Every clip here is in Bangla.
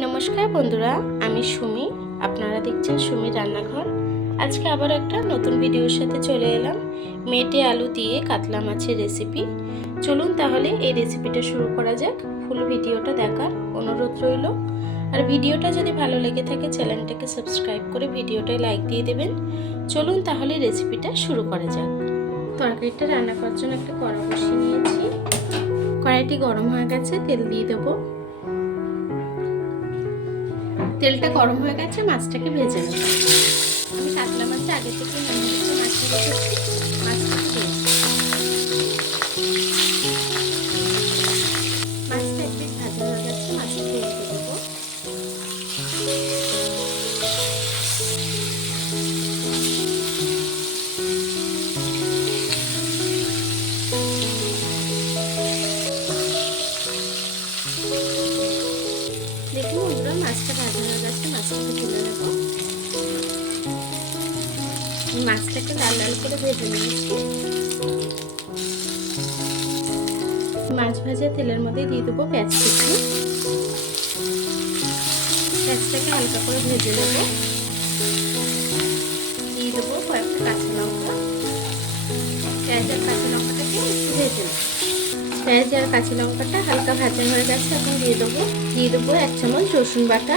নমস্কার বন্ধুরা, আমি সুমি। আপনারা দেখছেন সুমির রান্নাঘর। আজকে আবার একটা নতুন ভিডিওর সাথে চলে এলাম। মেটে আলু দিয়ে কাতলা মাছের রেসিপি। চলুন তাহলে এই রেসিপিটা শুরু করা যাক। ফুল ভিডিওটা দেখার অনুরোধ রইল। আর ভিডিওটা যদি ভালো লেগে থাকে চ্যানেলটাকে সাবস্ক্রাইব করে ভিডিওটায় লাইক দিয়ে দেবেন। চলুন তাহলে রেসিপিটা শুরু করা যাক। তরকারিটা রান্না করার জন্য একটা কড়া বসিয়ে নিয়েছি। কড়াইটি গরম হয়ে গেছে, তেল দিয়ে দেবো। তেলটা গরম হয়ে গেছে, মাছটাকে ভেজে নেব। আমি কাতলা মাছ আগে থেকে নিয়ে মাছটা রেখেছি, মাছটাকে দিয়েছি। মাছটা একটু ভাজা হয়ে গেছে, মাছটা দিয়ে দেবো। দেখুন বন্ধুরা, মাছটা ভাজা হয়ে গেছে, মাছটাকে তুলে নেব। মাছটাকে লাল লাল করে ভেজে নিয়েছি। মাছ ভাজা তেলের মধ্যে দিয়ে দেবো পেঁয়াজ কুচি। পেঁয়াজটাকে হালকা করে ভেজে নেব। দিয়ে দেবো কয়েকটা কাঁচা লঙ্কা। পেঁয়াজ আর কাঁচা লঙ্কাটাকে একটু ভেজে নেব। পেঁয়াজ আর কাঁচা লঙ্কাটা হালকা ভাজা হয়ে গেছে, এখন দিয়ে দেবো 1 চামচ রসুন বাটা।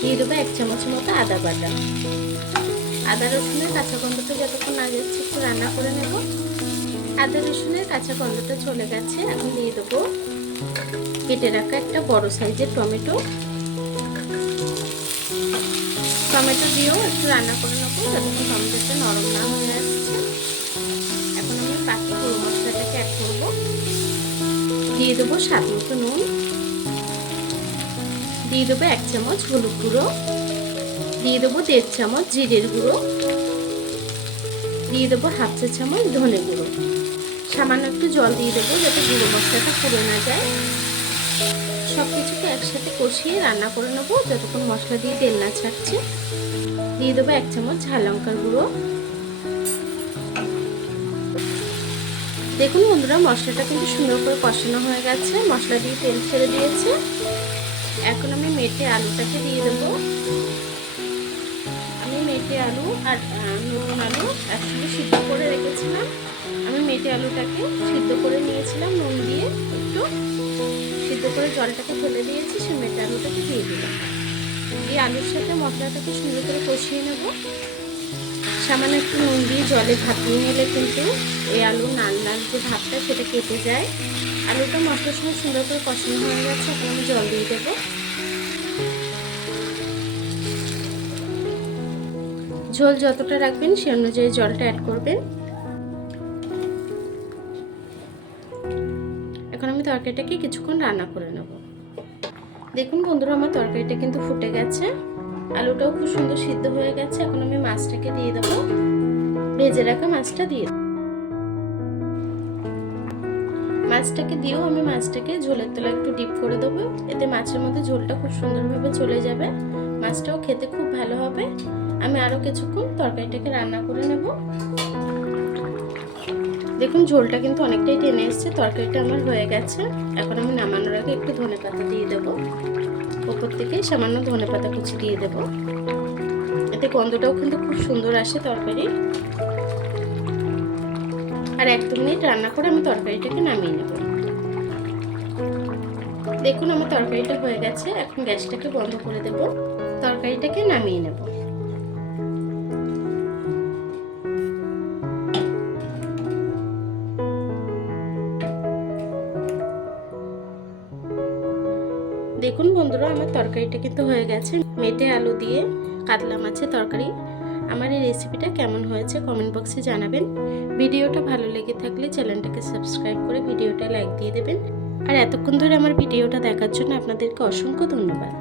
দিয়ে দেবো 1 চামচ মতো আদা বাটা। আদা রসুনের কাঁচা গন্ধটা যতক্ষণ না যাচ্ছে একটু রান্না করে নেব। আদা রসুনের কাঁচা গন্ধটা চলে গেছে, এখন দিয়ে দেবো কেটে রাখা একটা বড় সাইজের টমেটো। টমেটো দিয়েও একটু রান্না করে নেবো যতক্ষণ টমেটোটা নরম না হয়ে আসছে। এখন আমি বাকি পুরো মশলাটাকে অ্যাড করবো। দিয়ে দেবো স্বাদ মতো নুন। দিয়ে দেবো 1 চামচ হলুদ গুঁড়ো। দিয়ে দেবো 1.5 চামচ জিরের গুঁড়ো। দিয়ে দেবো 1/2 চা চামচ ধনে গুঁড়ো। সামান্য একটু জল দিয়ে দেবো যাতে গুঁড়ো মশলাটা পুড়ে না যায়। সব কিছুকে একসাথে কষিয়ে রান্না করে নেবো যতক্ষণ মশলা দিয়ে তেল না ছাড়ছে। দিয়ে দেবো 1 চামচ ঝাল লঙ্কার গুঁড়ো। দেখুন বন্ধুরা, মশলাটা কিন্তু সুন্দর করে কষানো হয়ে গেছে, মশলা দিয়ে তেল ছেড়ে দিয়েছে। এখন আমি মেটে আলুটাকে দিয়ে দেবো। আমি মেটে আলু আর নতুন আলু একসঙ্গে সিদ্ধ করে রেখেছিলাম। আমি মেটে আলুটাকে সিদ্ধ করে নিয়েছিলাম নুন দিয়ে, একটু সিদ্ধ করে জলটাকে ফেলে দিয়েছি। সে মেটে আলুটাকে দিয়ে দিলাম। এই আলুর সাথে মশলাটাকে সুন্দর করে কষিয়ে নেব। সামান্য একটু নুন দিয়ে জলে ভাপিয়ে নিলে কিন্তু এই আলু লাল লাল যে ভাবটা সেটা কেটে যায়। আলুটা মশলার সঙ্গে সুন্দর করে কষানো হয়ে গেছে, এখন আমি জল দিয়ে দেবো। ঝোল যতটা রাখবেন সে অনুযায়ী জলটা অ্যাড করবেন। এখন আমি তরকারিটাকে কিছুক্ষণ রান্না করে নেব। দেখুন বন্ধুরা, আমার তরকারিটা কিন্তু ফুটে গেছে, আলুটাও খুব সুন্দর সিদ্ধ হয়ে গেছে। এখন আমি মাছটাকে দিয়ে দেবো। ভেজে রাখা মাছটা দিয়ে মাছটাকে দিয়েও আমি মাছটাকে ঝোলের তলায় একটু ডিপ করে দেবো। এতে মাছের মধ্যে ঝোলটা খুব সুন্দরভাবে চলে যাবে, মাছটাও খেতে খুব ভালো হবে। আমি আরও কিছুক্ষণ তরকারিটাকে রান্না করে নেব। দেখুন ঝোলটা কিন্তু অনেকটাই টেনে এসছে, তরকারিটা আমার হয়ে গেছে। এখন আমি নামানোর আগে একটু ধনেপাতা দিয়ে দেবো। ওপর থেকে সামান্য ধনেপাতা কুচি দিয়ে দেবো। এতে গন্ধটাও কিন্তু খুব সুন্দর আসে তরকারি। আর 1-2 মিনিট রান্না করে আমি তরকারিটাকে নামিয়ে নেব। দেখুন আমার তরকারিটা হয়ে গেছে, এখন গ্যাসটাকে বন্ধ করে দেব। তরকারিটাকে নামিয়ে নেব। দেখুন বন্ধুরা, আমার তরকারিটা কিন্তু হয়ে গেছে। মেটে আলু দিয়ে কাতলা মাছের তরকারি। আমার এই রেসিপিটা কেমন হয়েছে কমেন্ট বক্সে জানাবেন। ভিডিওটা ভালো লেগে থাকলে চ্যানেলটাকে সাবস্ক্রাইব করে ভিডিওটা লাইক দিয়ে দেবেন। আর এতক্ষণ ধরে আমার ভিডিওটা দেখার জন্য আপনাদেরকে অসংখ্য ধন্যবাদ।